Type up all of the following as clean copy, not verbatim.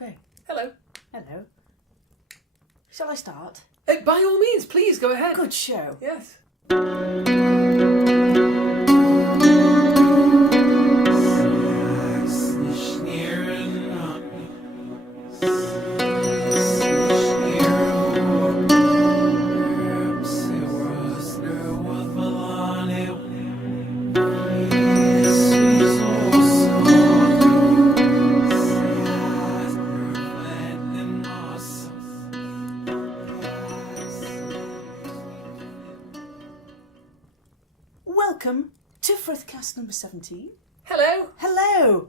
Okay. Hello. Hello. Shall I start? By all means, please go ahead. Good show. Yes. Welcome to Frithcast number 17. Hello. Hello!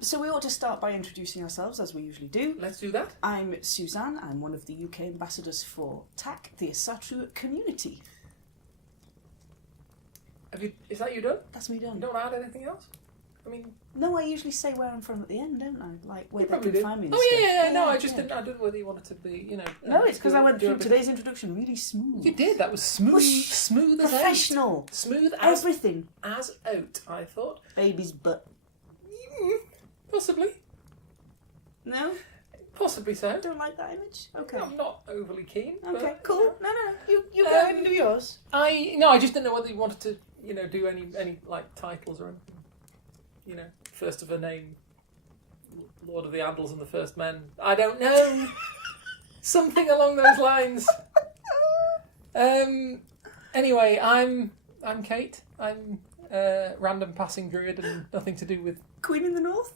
So we ought to start by introducing ourselves, as we usually do. Let's do that. I'm Suzanne. I'm one of the UK ambassadors for TAC, the Asatru community. Is that you done? That's me You done. don't add anything else? I mean... No, I usually say where I'm from at the end, don't I? Like, where You they probably can do. find me and Oh, stuff. yeah. No, I didn't know whether you wanted to be, No, it's because I went through everything. today's introduction really smooth. You did. That was smooth. Whoosh. Smooth as Professional. oat. Smooth as Everything. oat, I thought. Baby's butt. Possibly. No? Possibly so. Don't like that image? Okay. I'm not overly keen. Okay, but, cool. No. You go ahead and do yours. I just didn't know whether you wanted to, do any like titles or anything. First of a name, Lord of the Andals and the First Men. I don't know. Something along those lines. Anyway, I'm Kate. I'm a random passing druid and nothing to do with Queen in the North?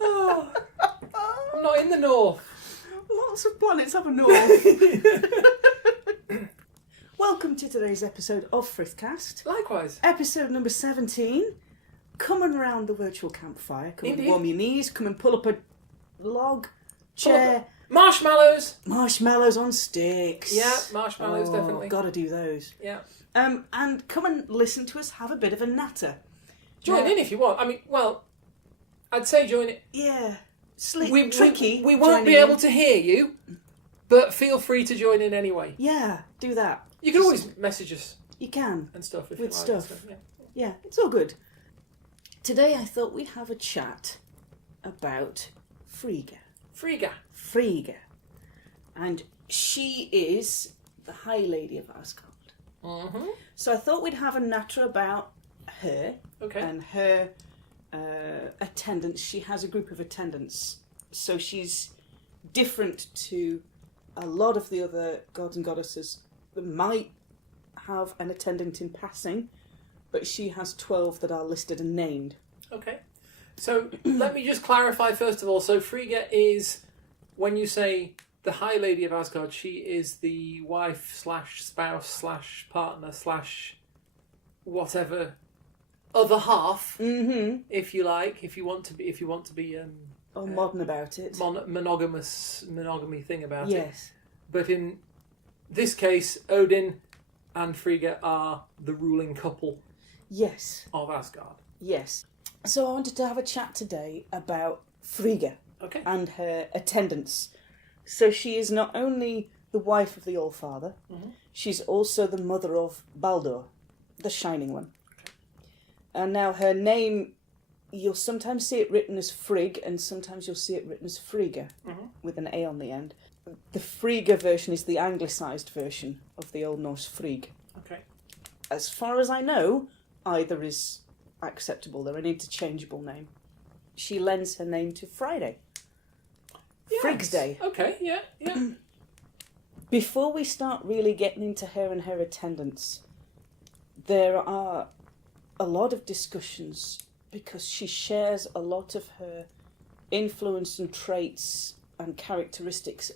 Oh, I'm not in the north. Lots of planets have a north. Welcome to today's episode of Frithcast. Likewise. Episode number 17. Come and round the virtual campfire. Come Indeed. and warm your knees. Come and pull up a log, chair. Marshmallows. Marshmallows on sticks. Yeah, marshmallows, definitely. Gotta do those. Yeah. And come and listen to us have a bit of a natter. Join in if you want. I mean, well, I'd say join it. Yeah. We won't joining be able in. to hear you, but feel free to join in anyway. Yeah, do that. You can always message us You can. and stuff if With you like. stuff. So, yeah. Yeah, it's all good. Today I thought we'd have a chat about Frigga. Frigga. And she is the High Lady of Asgard. Mm-hmm. So I thought we'd have a natter about her Okay. and her attendants. She has a group of attendants. So she's different to a lot of the other gods and goddesses that might have an attendant in passing, but she has 12 that are listed and named. Okay. So let me just clarify first of all. So Frigga is, when you say the High Lady of Asgard, she is the wife / spouse / partner / whatever other half, if you like, if you want to be Modern about it. monogamy thing about it. Yes. But in this case, Odin and Frigga are the ruling couple Yes. of Asgard. Yes. So I wanted to have a chat today about Frigga Okay. and her attendants. So she is not only the wife of the All-Father, she's also the mother of Baldur, the Shining One. Okay. And now her name, you'll sometimes see it written as Frigg, and sometimes you'll see it written as Frigga, with an A on the end. The Frigga version is the anglicised version of the Old Norse Frigg. Okay. As far as I know, either is acceptable. They're an interchangeable name. She lends her name to Friday. Yes. Frigg's Day. Okay, yeah. Before we start really getting into her and her attendants, there are a lot of discussions because she shares a lot of her influence and traits and characteristics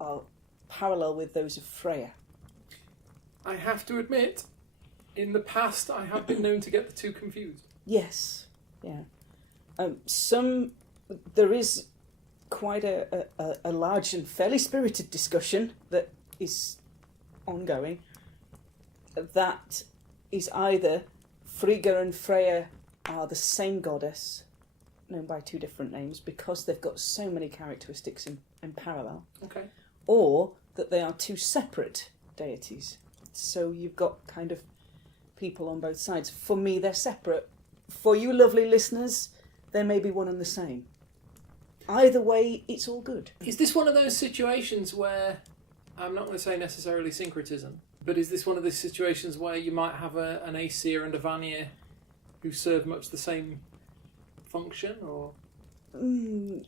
are parallel with those of Freya. I have to admit, in the past, I have been known to get the two confused. Yes, yeah. There is quite a large and fairly spirited discussion that is ongoing. That is either Frigga and Freya are the same goddess, known by two different names, because they've got so many characteristics in parallel, Okay. or that they are two separate deities. So you've got kind of people on both sides. For me, they're separate. For you lovely listeners, they may be one and the same. Either way, it's all good. Is this one of those situations where, I'm not going to say necessarily syncretism, but is this one of those situations where you might have an Aesir and a Vanir who serve much the same function, or? I mean,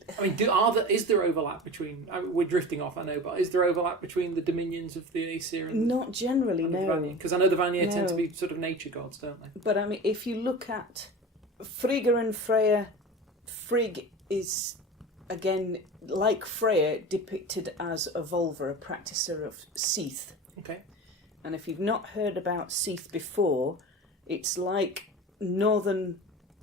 is there overlap between? We're drifting off, I know, but is there overlap between the dominions of the Aesir and not generally, and the no. Vanir? Because I know the Vanir tend to be sort of nature gods, don't they? But I mean, if you look at Frigga and Freya, Frigg is, again, like Freya, depicted as a Volva, a practicer of Seath. Okay. And if you've not heard about Seath before, it's like northern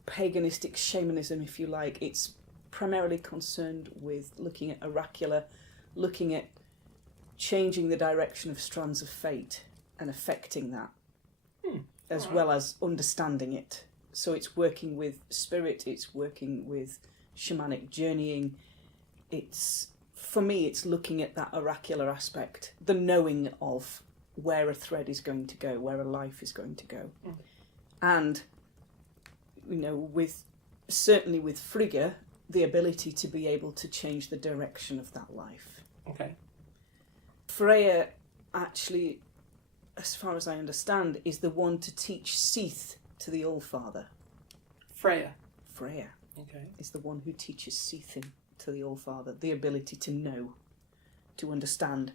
paganistic shamanism, if you like. It's primarily concerned with looking at oracular, looking at changing the direction of strands of fate and affecting that, as well as understanding it. So it's working with spirit, it's working with shamanic journeying. For me, it's looking at that oracular aspect, the knowing of where a thread is going to go, where a life is going to go. And, certainly with Frigga, the ability to be able to change the direction of that life. Okay. Freya, actually, as far as I understand, is the one to teach Seath to the Allfather. Freya Okay. Is the one who teaches Seath to the Allfather, the ability to know, to understand.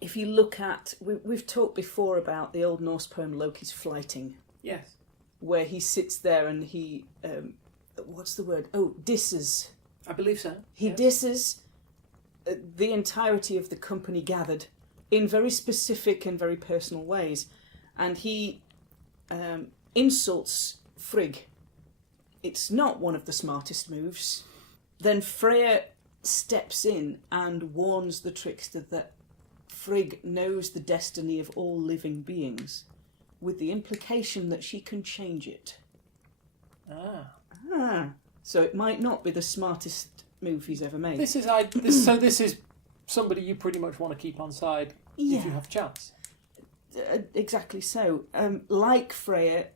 If you look at, we've talked before about the Old Norse poem Loki's Flyting. Yes. Where he sits there and he, what's the word? Oh, disses. I believe so. He disses the entirety of the company gathered in very specific and very personal ways. And he insults Frigg. It's not one of the smartest moves. Then Freya steps in and warns the trickster that Frigg knows the destiny of all living beings, with the implication that she can change it. So it might not be the smartest move he's ever made. This is somebody you pretty much want to keep on side if you have a chance. Exactly so. Like Freya,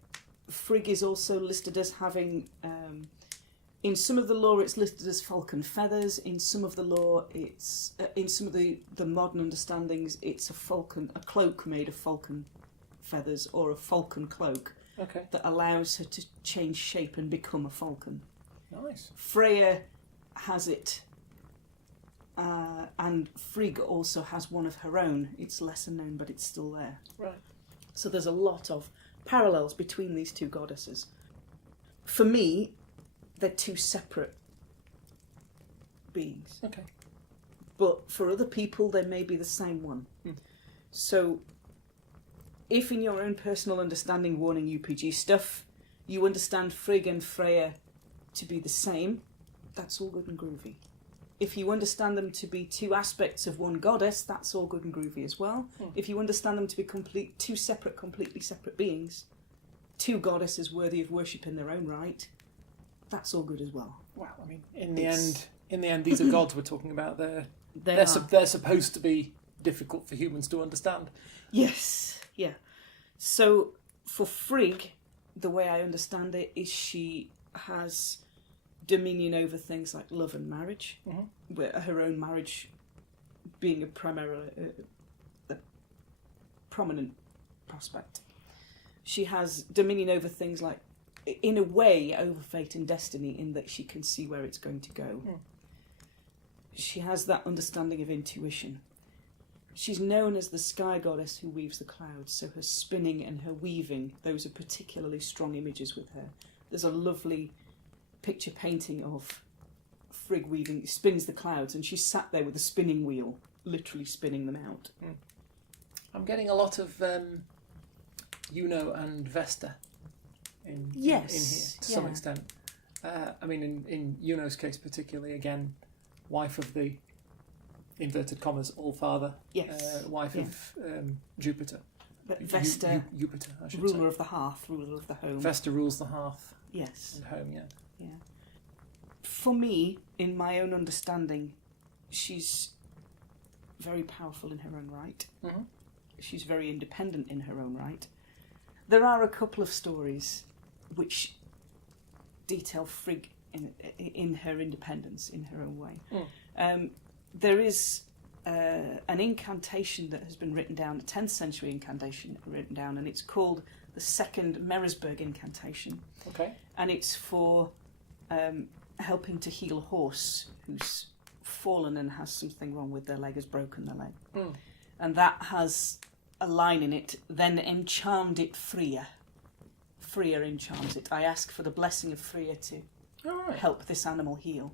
Frigg is also listed as having, in some of the lore it's listed as falcon feathers, in some of the lore it's, in some of the modern understandings it's a cloak made of falcon feathers, or a falcon cloak that allows her to change shape and become a falcon. Nice. Freya has it, and Frigg also has one of her own. It's lesser known, but it's still there. Right. So there's a lot of parallels between these two goddesses. For me, they're two separate beings. Okay. But for other people, they may be the same one. So, if in your own personal understanding, warning UPG stuff, you understand Frigg and Freya to be the same, that's all good and groovy. If you understand them to be two aspects of one goddess, that's all good and groovy as well. If you understand them to be completely separate beings, two goddesses worthy of worship in their own right, that's all good as well. Well, I mean, in the end, these are gods we're talking about. They're supposed to be difficult for humans to understand. Yes, yeah. So for Frigg, the way I understand it is she has dominion over things like love and marriage, where her own marriage being a prominent prospect. She has dominion over things like, in a way, over fate and destiny, in that she can see where it's going to go. She has that understanding of intuition. She's known as the sky goddess who weaves the clouds, so her spinning and her weaving, those are particularly strong images with her. There's a lovely picture painting of Frigg weaving, spins the clouds, and she's sat there with a spinning wheel, literally spinning them out. I'm getting a lot of Juno and Vesta in here, to some extent. I mean, in Juno's case particularly, again, wife of the, inverted commas, All-Father, wife of Jupiter. But Vesta, Jupiter, I should ruler say. of the hearth, ruler of the home. Vesta rules the hearth. Yes. And home, yeah. For me, in my own understanding, she's very powerful in her own right. She's very independent in her own right. There are a couple of stories which detail Frigg in her independence, in her own way. There is an incantation that has been written down, a 10th century incantation written down, and it's called the Second Merisburg Incantation. Okay. And it's for helping to heal a horse who's fallen and has something wrong with their leg, has broken their leg. And that has a line in it, then enchant it Freya. Freya enchants it. I ask for the blessing of Freya to help this animal heal.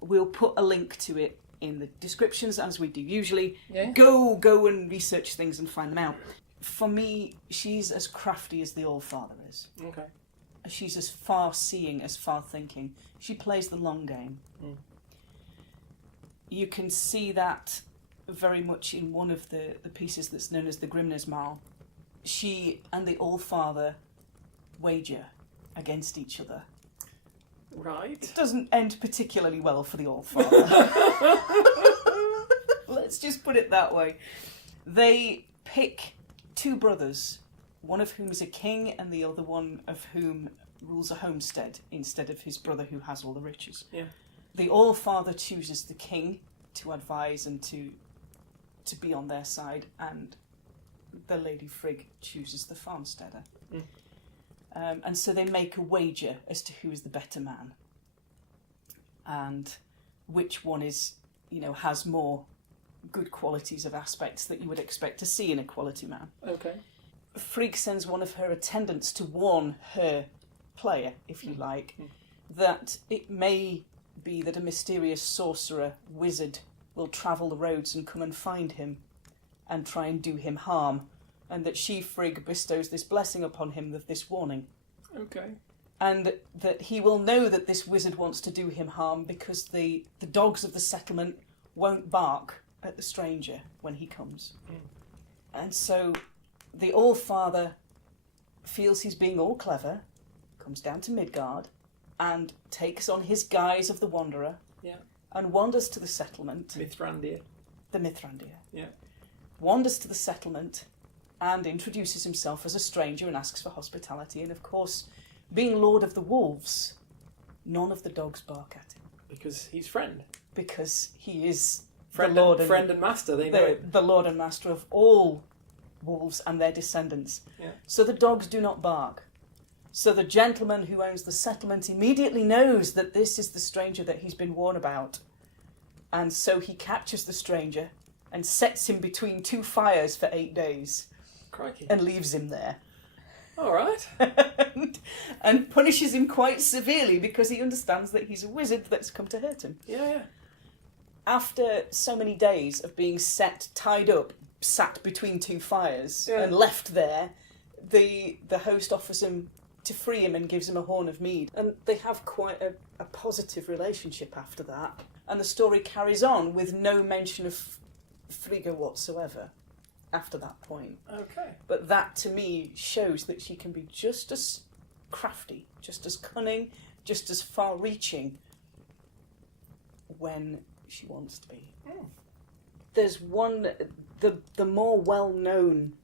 We'll put a link to it in the descriptions, as we do usually. Yeah. Go and research things and find them out. For me, she's as crafty as the All-Father is. Okay. She's as far-seeing, as far-thinking. She plays the long game. You can see that very much in one of the pieces that's known as the Grimner's Marl. She and the All-Father wager against each other. Right. It doesn't end particularly well for the All-Father. Let's just put it that way. They pick two brothers, one of whom is a king and the other one of whom rules a homestead instead of his brother who has all the riches. Yeah. The All-Father chooses the king to advise and to be on their side, and the Lady Frigg chooses the farmsteader. And so they make a wager as to who is the better man and which one is, has more good qualities of aspects that you would expect to see in a quality man. Okay. Frigg sends one of her attendants to warn her player, if you like, that it may be that a mysterious sorcerer, wizard, will travel the roads and come and find him and try and do him harm, and that she, Frigg, bestows this blessing upon him of this warning. Okay. And that he will know that this wizard wants to do him harm because the dogs of the settlement won't bark at the stranger when he comes. And so the All-Father feels he's being all clever, comes down to Midgard, and takes on his guise of the Wanderer, and wanders to the settlement. Mithrandir. The Mithrandir. Yeah. Wanders to the settlement and introduces himself as a stranger and asks for hospitality. And of course, being Lord of the Wolves, none of the dogs bark at him. Because he's friend. Because he is Friend, the Lord friend and master, they know it. the Lord and Master of all wolves and their descendants. Yeah. So the dogs do not bark. So the gentleman who owns the settlement immediately knows that this is the stranger that he's been warned about. And so he captures the stranger and sets him between two fires for 8 days. Crikey. And leaves him there. All right. and punishes him quite severely because he understands that he's a wizard that's come to hurt him. Yeah. After so many days of being tied up, sat between two fires and left there, the host offers him to free him and gives him a horn of mead. And they have quite a positive relationship after that. And the story carries on with no mention of Frigga whatsoever after that point. Okay. But that, to me, shows that she can be just as crafty, just as cunning, just as far-reaching when she wants to be. There's one... The more well-known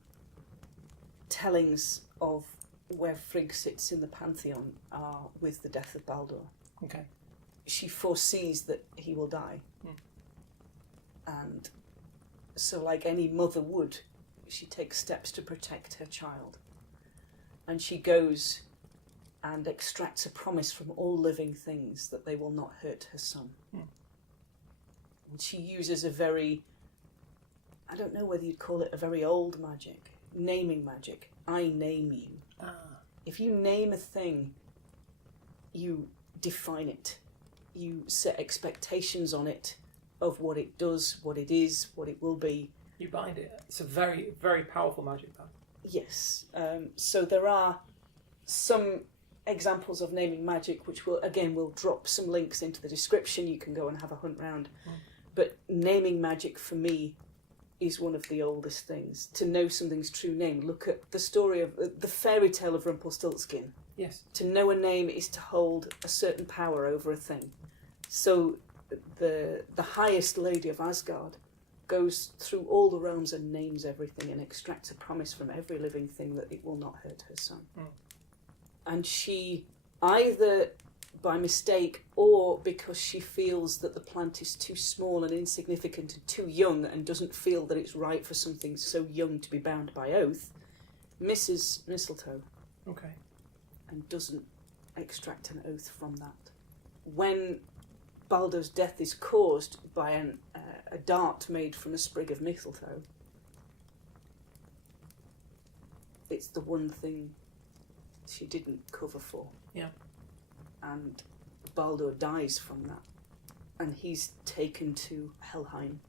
tellings of where Frigg sits in the pantheon are with the Death of Baldur. Okay. She foresees that he will die. And so, like any mother would, she takes steps to protect her child. And she goes and extracts a promise from all living things that they will not hurt her son. And she uses a very, I don't know whether you'd call it a very old magic, naming magic. I name you. If you name a thing, you define it. You set expectations on it of what it does, what it is, what it will be. You bind it. It's a very, very powerful magic, that. Yes. So there are some examples of naming magic, which we'll drop some links into the description. You can go and have a hunt round. But naming magic, for me, is one of the oldest things. To know something's true name. Look at the story of the fairy tale of Rumpelstiltskin. Yes. To know a name is to hold a certain power over a thing. So the highest lady of Asgard goes through all the realms and names everything and extracts a promise from every living thing that it will not hurt her son. And she either by mistake or because she feels that the plant is too small and insignificant and too young and doesn't feel that it's right for something so young to be bound by oath, misses mistletoe. Okay. And doesn't extract an oath from that. When Baldur's death is caused by a dart made from a sprig of mistletoe, it's the one thing she didn't cover for. Yeah. And Baldur dies from that. And he's taken to Helheim.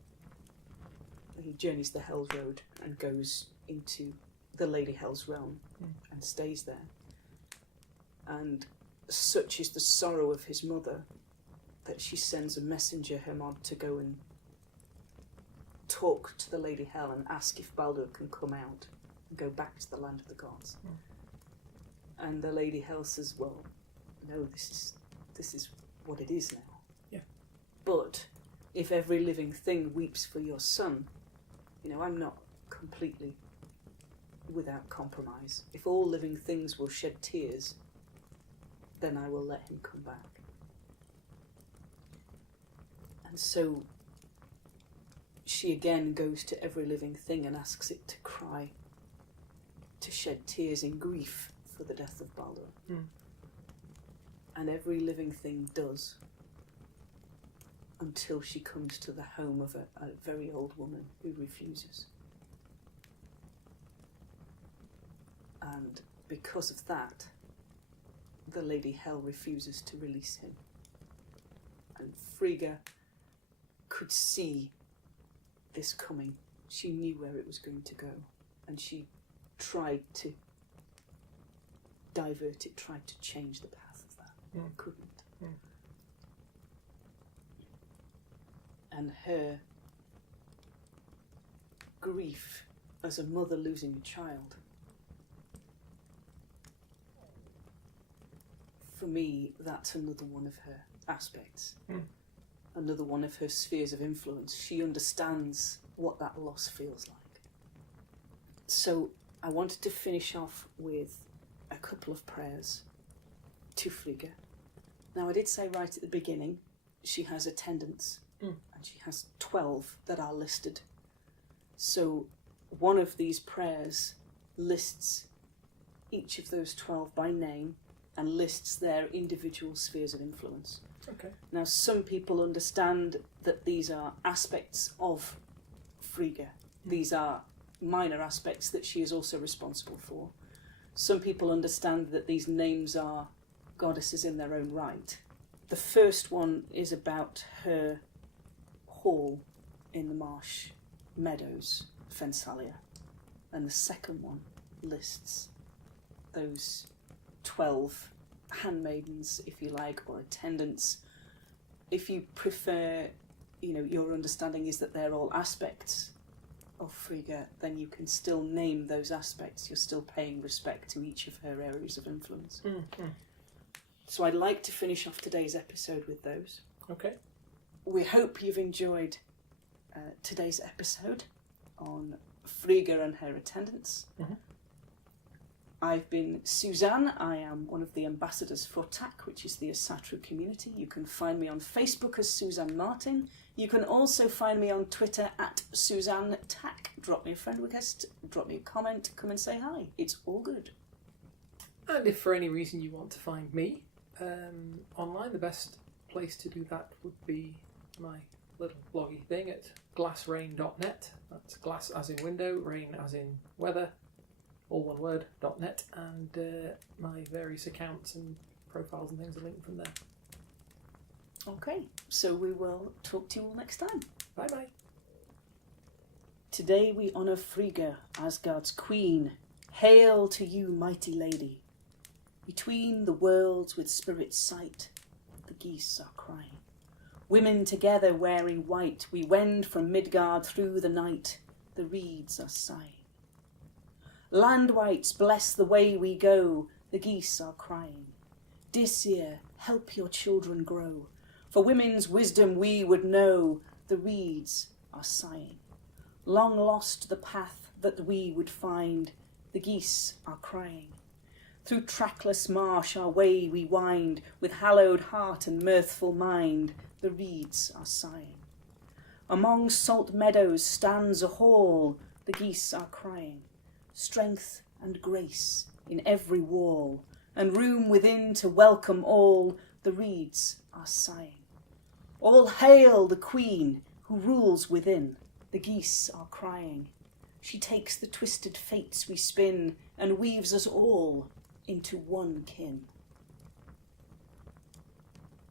He journeys the Hell's Road and goes into the Lady Hell's realm and stays there. And such is the sorrow of his mother that she sends a messenger, Hermod, to go and talk to the Lady Hell and ask if Baldur can come out and go back to the land of the gods. And the Lady Hell says, well, no, this is what it is now. Yeah. But if every living thing weeps for your son, I'm not completely without compromise. If all living things will shed tears, then I will let him come back. And so she again goes to every living thing and asks it to cry, to shed tears in grief for the death of Baldur. And every living thing does, until she comes to the home of a very old woman who refuses. And because of that, the Lady Hell refuses to release him. And Frigga could see this coming. She knew where it was going to go, and she tried to divert it, tried to change the path of that. Couldn't. And her grief as a mother losing a child, for me, that's another one of her aspects. Another one of her spheres of influence. She understands what that loss feels like. So I wanted to finish off with a couple of prayers to Frigga. Now, I did say right at the beginning, she has attendants, and she has 12 that are listed. So one of these prayers lists each of those 12 by name and lists their individual spheres of influence. Okay. Now, some people understand that these are aspects of Frigga. These are minor aspects that she is also responsible for. Some people understand that these names are goddesses in their own right. The first one is about her hall in the Marsh, Meadows, Fensalir. And the second one lists those 12 handmaidens, if you like, or attendants. If you prefer, your understanding is that they're all aspects of Frigga, then you can still name those aspects. You're still paying respect to each of her areas of influence. So I'd like to finish off today's episode with those. Okay. We hope you've enjoyed today's episode on Frigga and her attendants. I've been Suzanne. I am one of the ambassadors for TAC, which is the Asatru community. You can find me on Facebook as Suzanne Martin. You can also find me on Twitter at Suzanne TAC. Drop me a friend request, drop me a comment, come and say hi. It's all good. And if for any reason you want to find me online, the best place to do that would be my little bloggy thing at glassrain.net. That's glass as in window, rain as in weather, all one word, .net, and my various accounts and profiles and things are linked from there. Okay, so we will talk to you all next time. Bye bye. Today we honour Frigga, Asgard's queen. Hail to you, mighty lady. Between the worlds with spirit's sight, the geese are crying. Women together wearing white, we wend from Midgard through the night. The reeds are sighing. Land wights bless the way we go, the geese are crying. Disir, help your children grow. For women's wisdom we would know, the reeds are sighing. Long lost the path that we would find, the geese are crying. Through trackless marsh our way we wind, with hallowed heart and mirthful mind, the reeds are sighing. Among salt meadows stands a hall, the geese are crying. Strength and grace in every wall, and room within to welcome all, the reeds are sighing. All hail the queen who rules within, the geese are crying. She takes the twisted fates we spin, and weaves us all into one kin.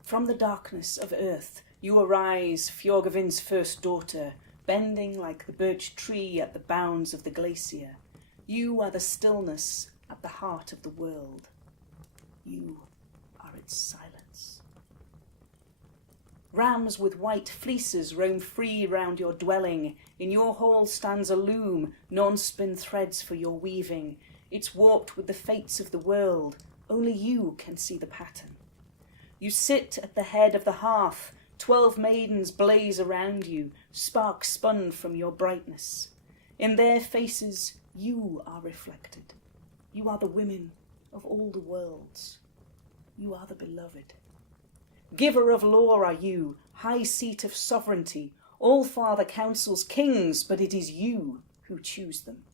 From the darkness of earth you arise, Fjorgvin's first daughter, bending like the birch tree at the bounds of the glacier. You are the stillness at the heart of the world. You are its silence. Rams with white fleeces roam free round your dwelling. In your hall stands a loom, none spin threads for your weaving. It's warped with the fates of the world. Only you can see the pattern. You sit at the head of the hearth. 12 maidens blaze around you, sparks spun from your brightness. In their faces you are reflected. You are the women of all the worlds. You are the beloved. Giver of law are you, high seat of sovereignty. All father councils kings, but it is you who choose them.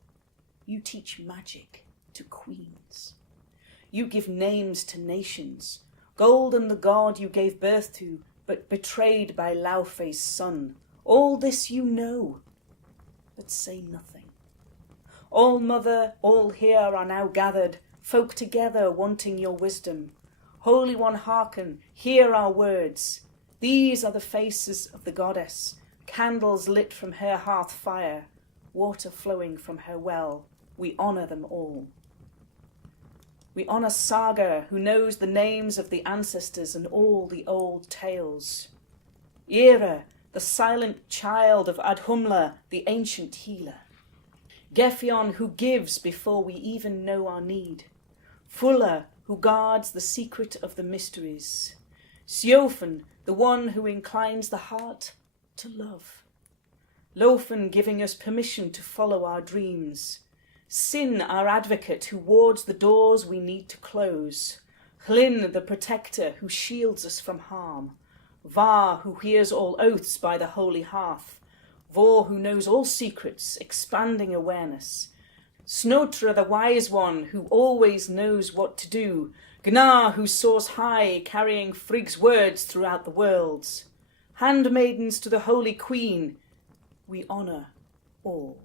You teach magic to queens. You give names to nations. Golden the god you gave birth to, but betrayed by Laufey's son. All this you know, but say nothing. All mother, all here are now gathered, folk together wanting your wisdom. Holy One, hearken, hear our words. These are the faces of the goddess, candles lit from her hearth fire, water flowing from her well. We honour them all. We honour Saga, who knows the names of the ancestors and all the old tales. Ira, the silent child of Adhumla, the ancient healer. Gefjon, who gives before we even know our need. Fulla, who guards the secret of the mysteries. Siofan, the one who inclines the heart to love. Lofen, giving us permission to follow our dreams. Sin, our advocate, who wards the doors we need to close. Hlin, the protector, who shields us from harm. Var, who hears all oaths by the holy hearth. Vor, who knows all secrets, expanding awareness. Snotra, the wise one, who always knows what to do. Gnar, who soars high, carrying Frigg's words throughout the worlds. Handmaidens to the holy queen, we honour all.